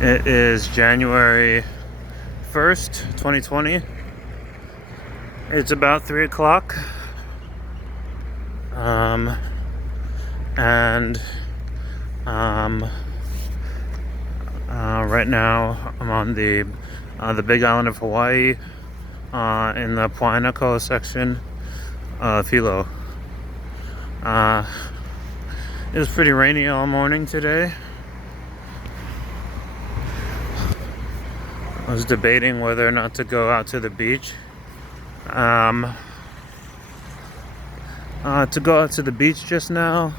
It is January 1st, 2020. It's about 3 o'clock. And right now I'm on the big island of Hawaii, in the Puanako section of Hilo. It was pretty rainy all morning today. I was debating whether or not to go out to the beach. To go out to the beach just now.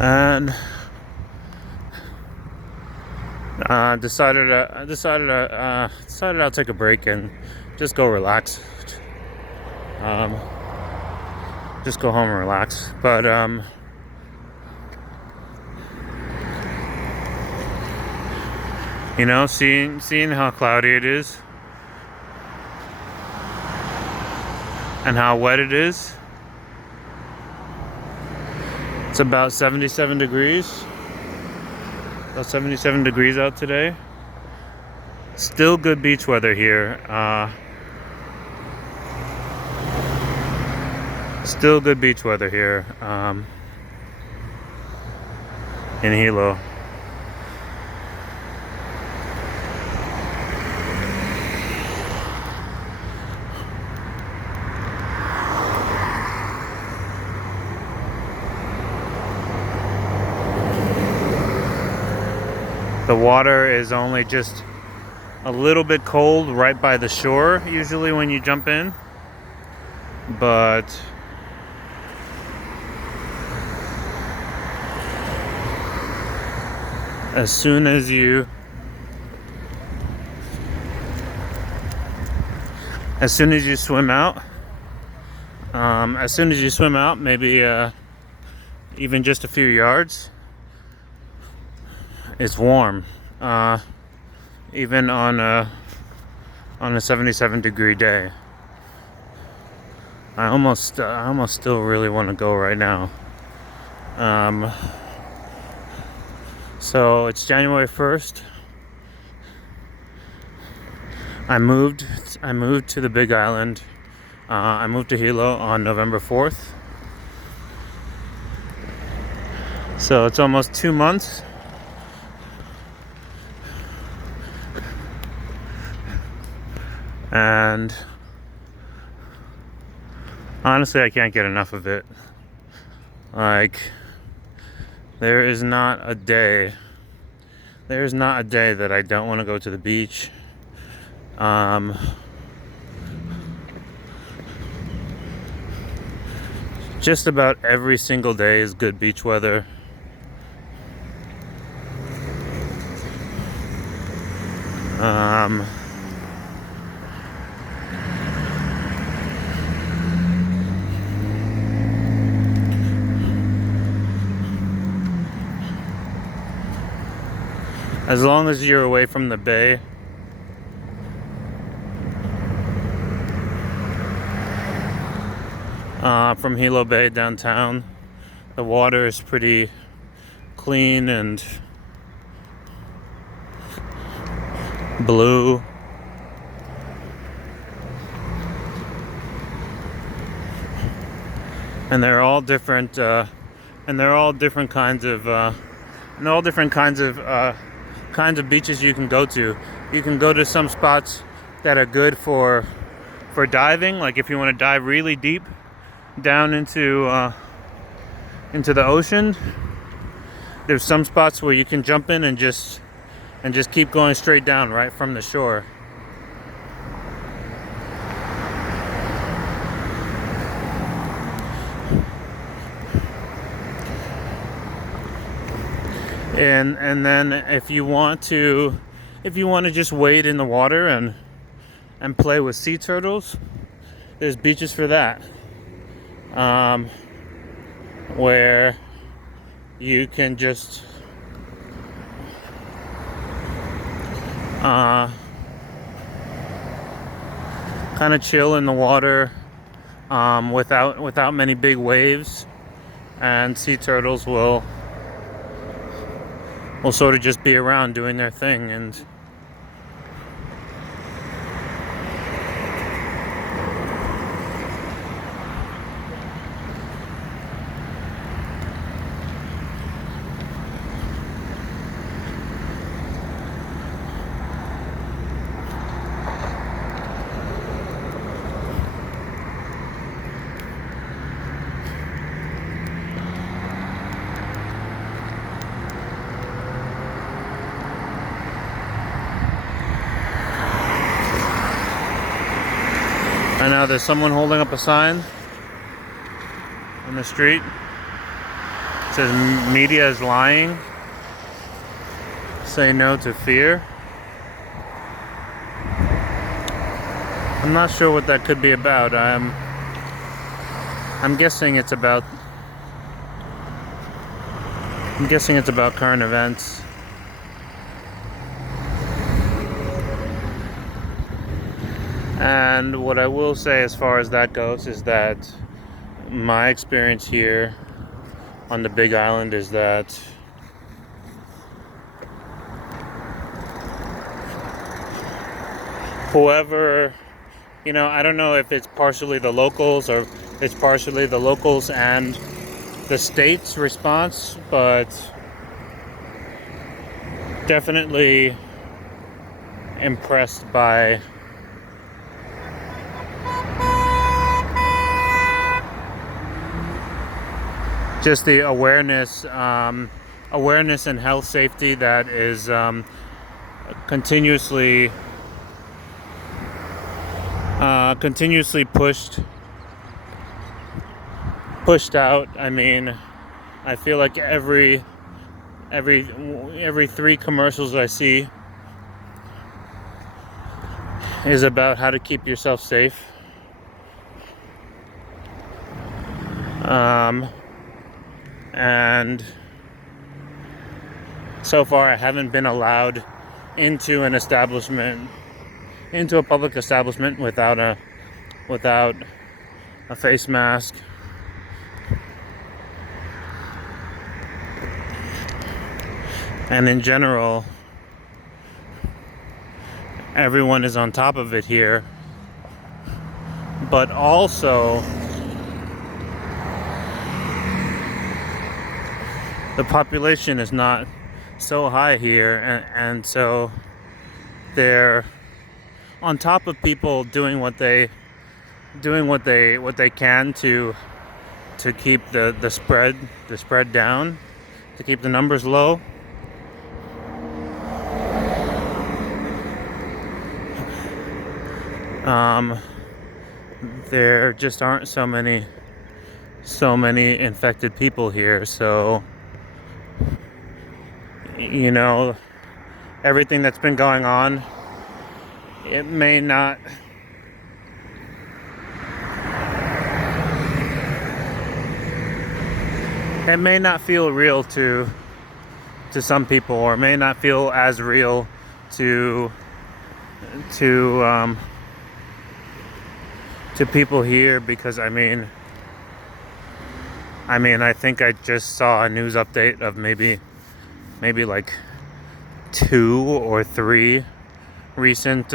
And decided I'll take a break and just go relax. Just go home and relax. But seeing how cloudy it is and how wet it is. It's about 77 degrees. About 77 degrees out today. Still good beach weather here. Still good beach weather here in Hilo. The water is only just a little bit cold right by the shore, usually when you jump in. But as soon as you swim out, maybe even just a few yards, it's warm, even on a 77 degree day. I almost still really want to go right now. So it's January 1st. I moved to the Big Island. I moved to Hilo on November 4th. So it's almost 2 months. And honestly, I can't get enough of it. Like, there's not a day that I don't want to go to the beach. Just about every single day is good beach weather. As long as you're away from the bay. From Hilo Bay downtown, the water is pretty clean and blue. And they're all different kinds of beaches you can go to. You can go to some spots that are good for diving, like if you want to dive really deep down into the ocean. There's some spots where you can jump in and just keep going straight down right from the shore. And then if you want to just wade in the water and play with sea turtles, there's beaches for that. Where you can just kind of chill in the water, without many big waves, and sea turtles will sort of just be around doing their thing. I know there's someone holding up a sign on the street. It says media is lying. Say no to fear. I'm not sure what that could be about. I'm guessing it's about current events. And what I will say as far as that goes is that my experience here on the Big Island is that whoever, I don't know if it's partially the locals or it's partially the locals and the state's response, but definitely impressed by just the awareness and health safety that is continuously pushed out. I mean, I feel like every 3 commercials I see is about how to keep yourself safe. And so far I haven't been allowed into a public establishment without a face mask. And in general, everyone is on top of it here. But also, the population is not so high here, and so they're on top of people doing what they can to keep the spread down, to keep the numbers low. There just aren't so many infected people here, so everything that's been going on, it may not feel real to some people, or may not feel as real to people here, because I think I just saw a news update of maybe like 2 or 3 recent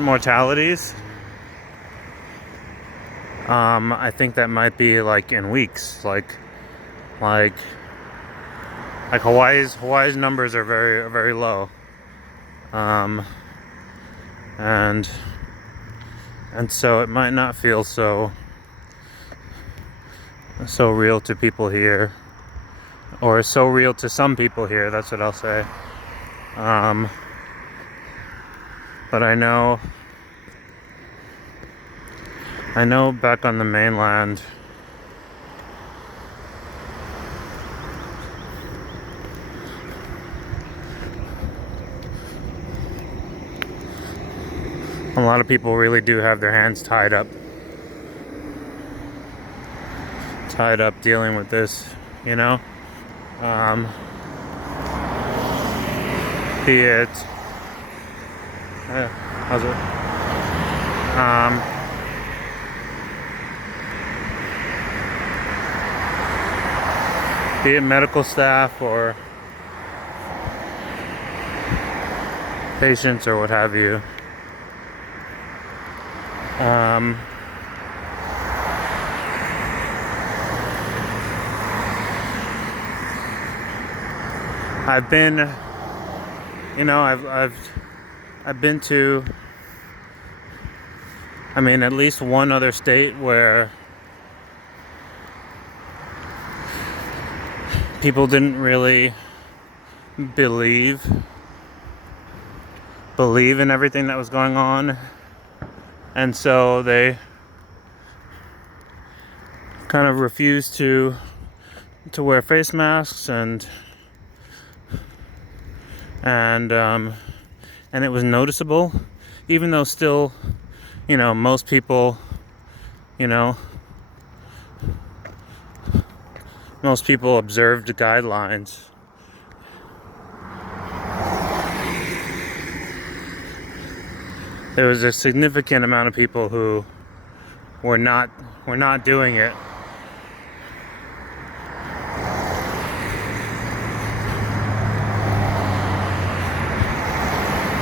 mortalities. I think that might be like in weeks, like Hawaii's numbers are very, very low. And so it might not feel so real to people here, or so real to some people here. That's what I'll say. But I know back on the mainland, a lot of people really do have their hands tied up dealing with this, be it how's it be it medical staff or patients or what have you. I've been, I've been to, at least one other state where people didn't really believe in everything that was going on, and so they kind of refused to wear face masks, and it was noticeable, even though still, most people, observed the guidelines. There was a significant amount of people who were not doing it.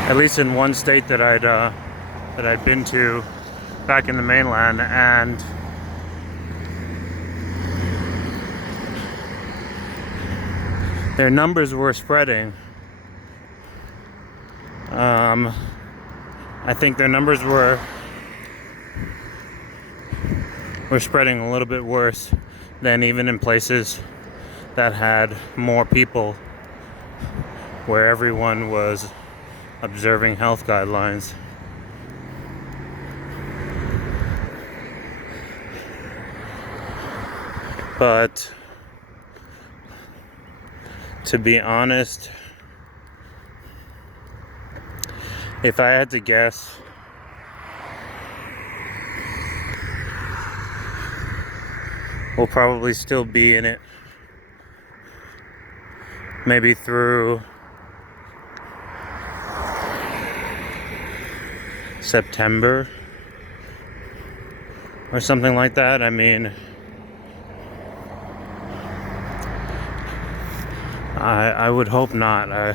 At least in one state that I'd been to back in the mainland, and their numbers were spreading. I think their numbers were spreading a little bit worse than even in places that had more people, where everyone was observing health guidelines. But to be honest, if I had to guess, we'll probably still be in it maybe through September or something like that. I would hope not. I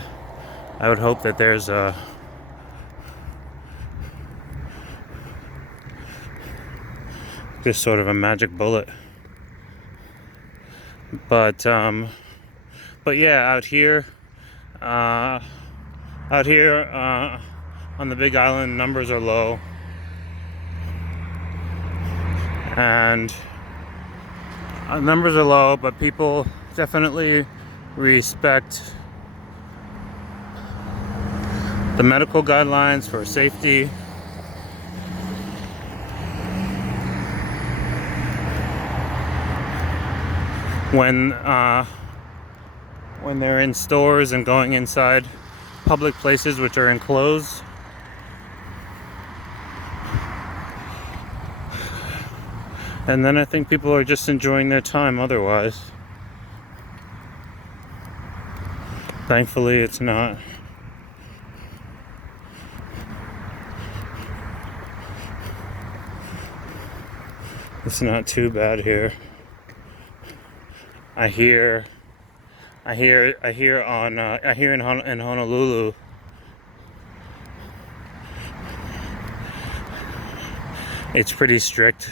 would hope that there's just sort of a magic bullet. But yeah, out here on the Big Island, numbers are low, and but people definitely respect the medical guidelines for safety. When they're in stores and going inside public places which are enclosed. And then I think people are just enjoying their time otherwise. Thankfully, it's not. It's not too bad here. I hear in Honolulu, it's pretty strict.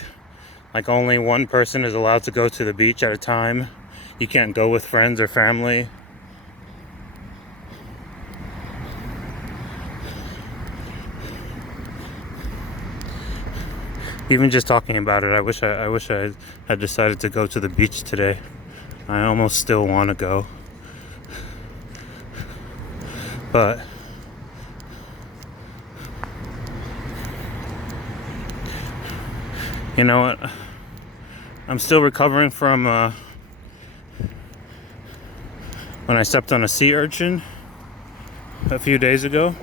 Like, only one person is allowed to go to the beach at a time. You can't go with friends or family. Even just talking about it, I wish I had decided to go to the beach today. I almost still want to go, but you know what? I'm still recovering from when I stepped on a sea urchin a few days ago.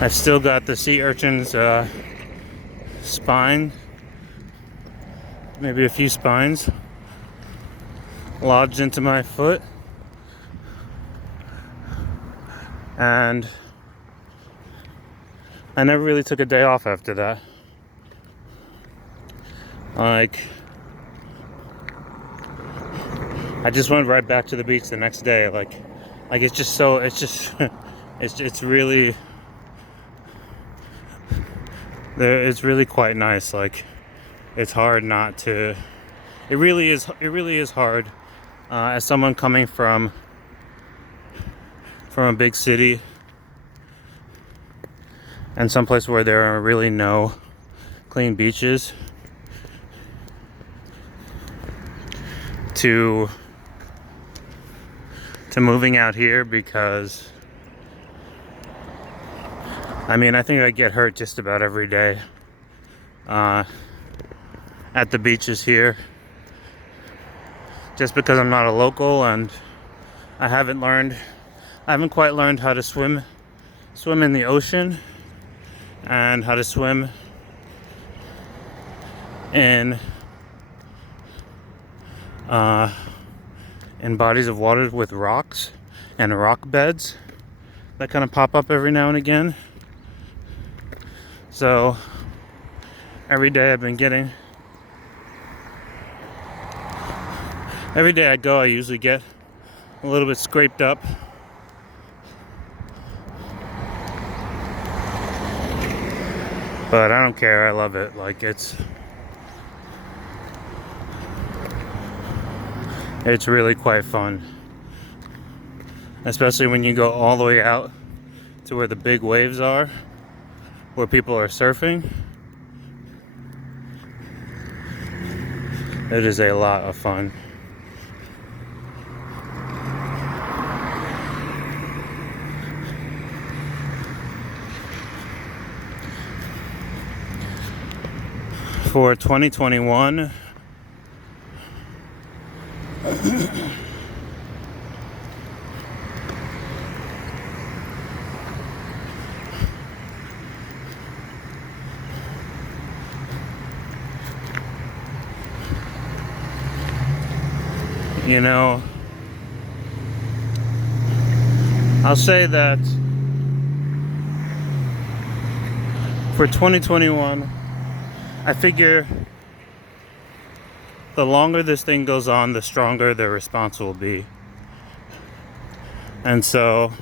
I've still got the sea urchin's spine, maybe a few spines, lodged into my foot, and I never really took a day off after that. Like, I just went right back to the beach the next day. Like it's just so, it's really, it's really quite nice. Like, it's hard not to, it really is hard, as someone coming from a big city and someplace where there are really no clean beaches, to moving out here, because I mean, I think I get hurt just about every day at the beaches here, just because I'm not a local and I haven't quite learned how to swim in the ocean and how to swim in bodies of water with rocks and rock beds that kind of pop up every now and again. So every day I go, I usually get a little bit scraped up. But I don't care, I love it. Like, it's really quite fun. Especially when you go all the way out to where the big waves are, where people are surfing. It is a lot of fun. For 2021, you know, I'll say that for 2021, I figure the longer this thing goes on, the stronger the response will be. And so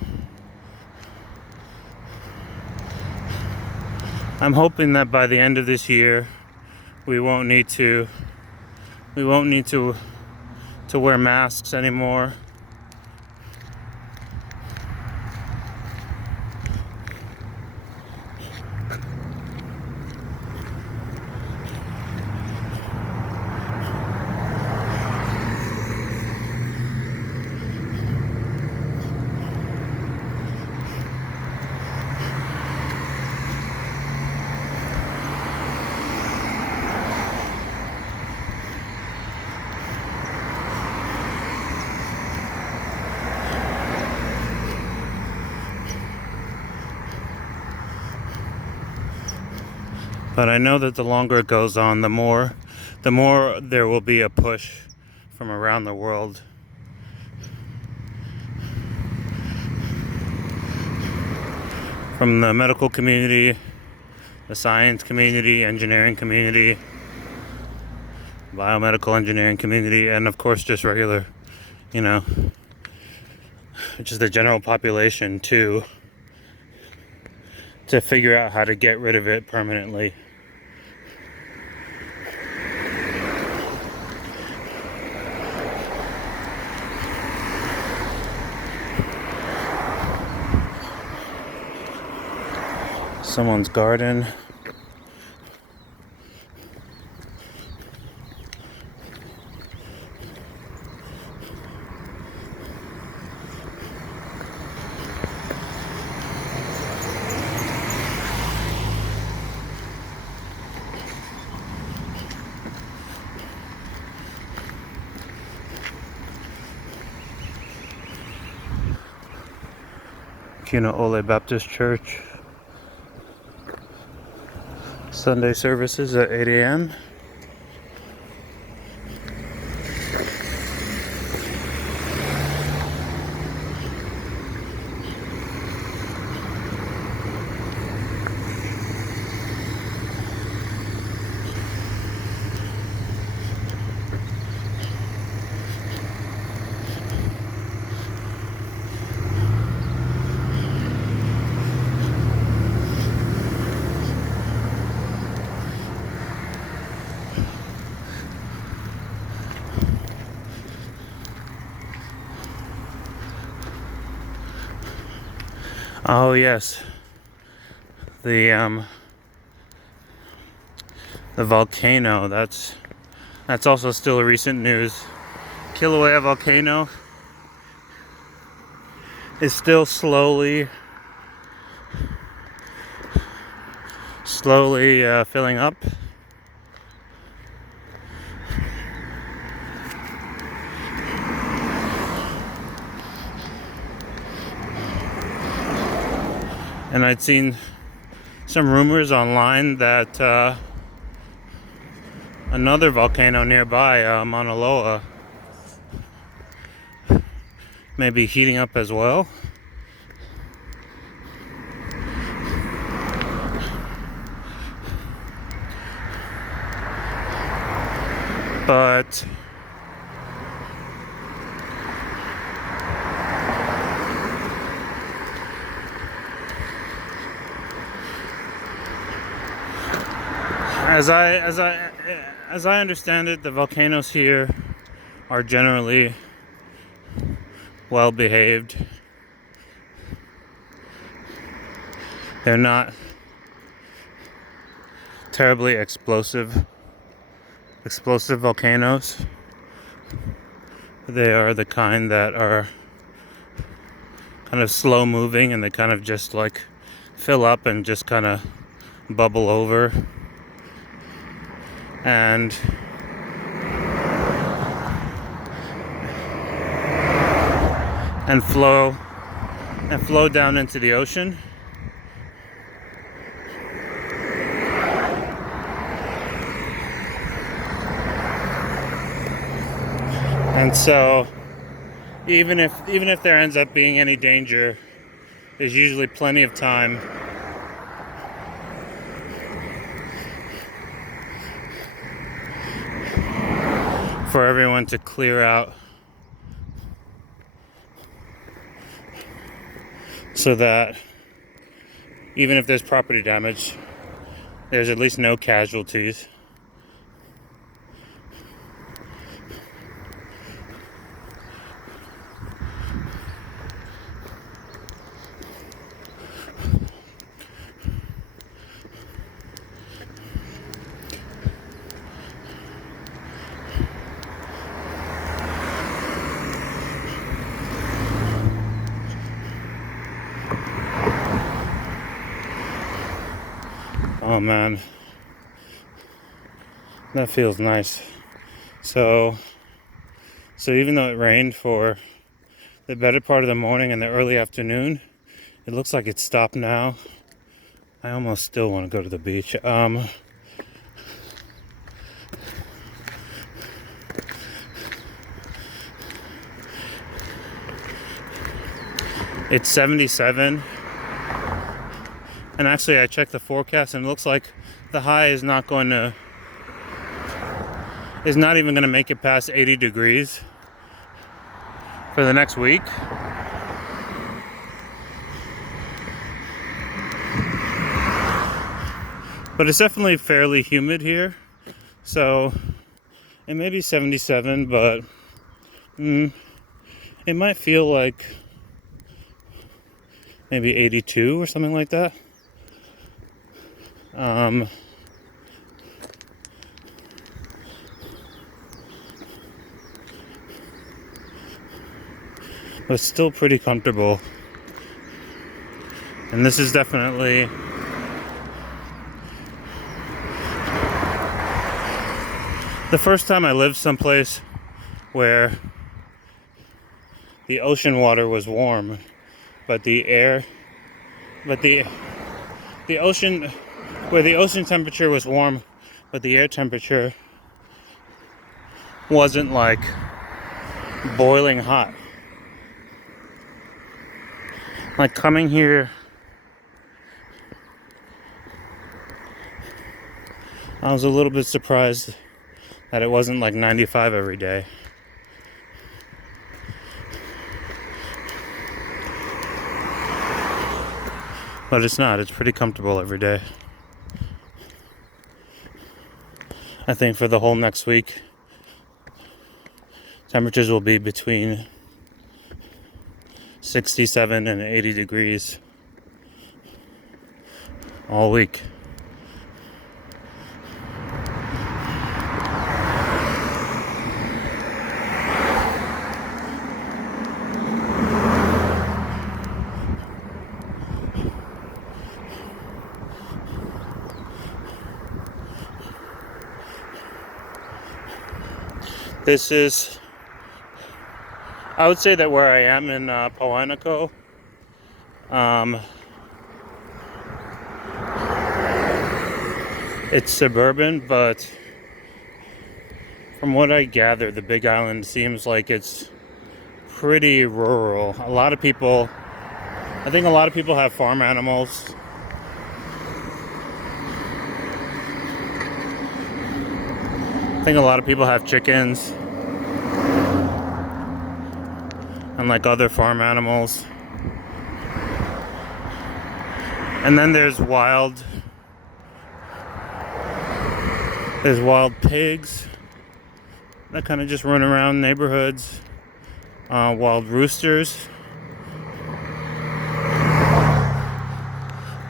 I'm hoping that by the end of this year, we won't need to wear masks anymore. But I know that the longer it goes on, the more there will be a push from around the world from the medical community, the science community, engineering community, biomedical engineering community, and of course just regular, just the general population to figure out how to get rid of it permanently. Someone's garden. Kina Ole Baptist Church. Sunday services at 8 a.m. Oh yes, the volcano. That's also still recent news. Kilauea volcano is still slowly filling up. And I'd seen some rumors online that another volcano nearby, Mauna Loa, may be heating up as well. But as I understand it, the volcanoes here are generally well behaved. They're not terribly explosive volcanoes. They are the kind that are kind of slow moving, and they kind of just like fill up and just kind of bubble over and flow down into the ocean. And so even if there ends up being any danger, there's usually plenty of time for everyone to clear out, so that even if there's property damage, there's at least no casualties. Oh man, that feels nice. So even though it rained for the better part of the morning and the early afternoon, it looks like it's stopped now. I almost still want to go to the beach. It's 77. And actually, I checked the forecast, and it looks like the high is not even going to make it past 80 degrees for the next week. But it's definitely fairly humid here, so it may be 77, but it might feel like maybe 82 or something like that. But still pretty comfortable. And this is definitely the first time I lived someplace where the ocean water was warm, but the ocean, where the ocean temperature was warm, but the air temperature wasn't like boiling hot. Like coming here, I was a little bit surprised that it wasn't like 95 every day. But it's not. It's pretty comfortable every day. I think for the whole next week, temperatures will be between 67 and 80 degrees. all week. This is, I would say that where I am in Poanico, it's suburban, but from what I gather, the Big Island seems like it's pretty rural. I think a lot of people have farm animals. I think a lot of people have chickens and like other farm animals. And then there's wild pigs that kind of just run around neighborhoods. Wild roosters,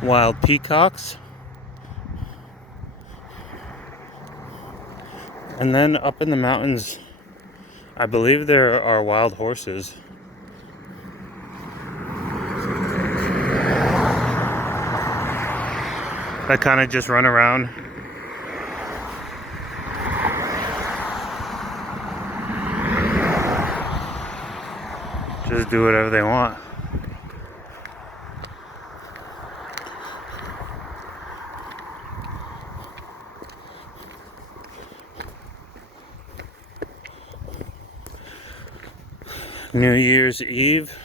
wild peacocks. And then up in the mountains, I believe there are wild horses. That kind of just run around. Just do whatever they want. New Year's Eve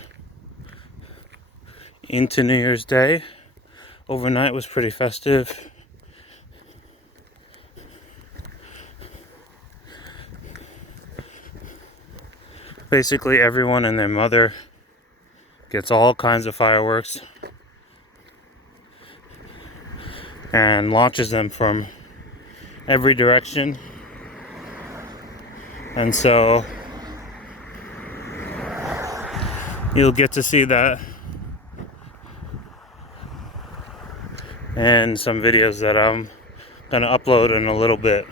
into New Year's Day. Overnight was pretty festive. Basically everyone and their mother gets all kinds of fireworks and launches them from every direction. And so you'll get to see that and some videos that I'm gonna upload in a little bit.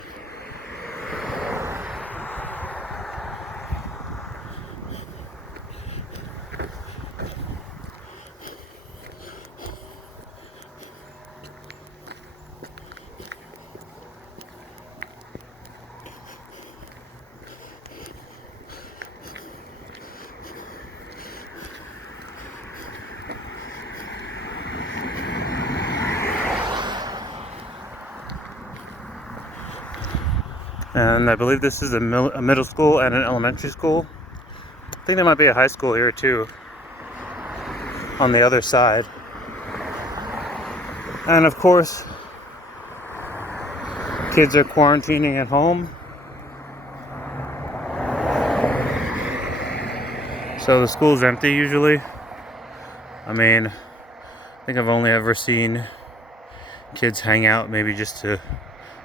And I believe this is a middle school and an elementary school. I think there might be a high school here too, on the other side. And of course, kids are quarantining at home. So the school's empty usually. I mean, I think I've only ever seen kids hang out maybe just to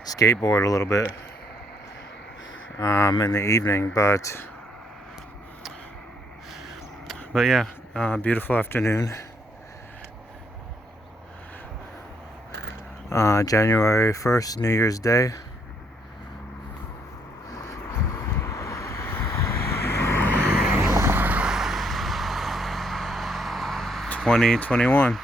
skateboard a little bit in the evening, but yeah, beautiful afternoon. January 1st, New Year's Day. (2021)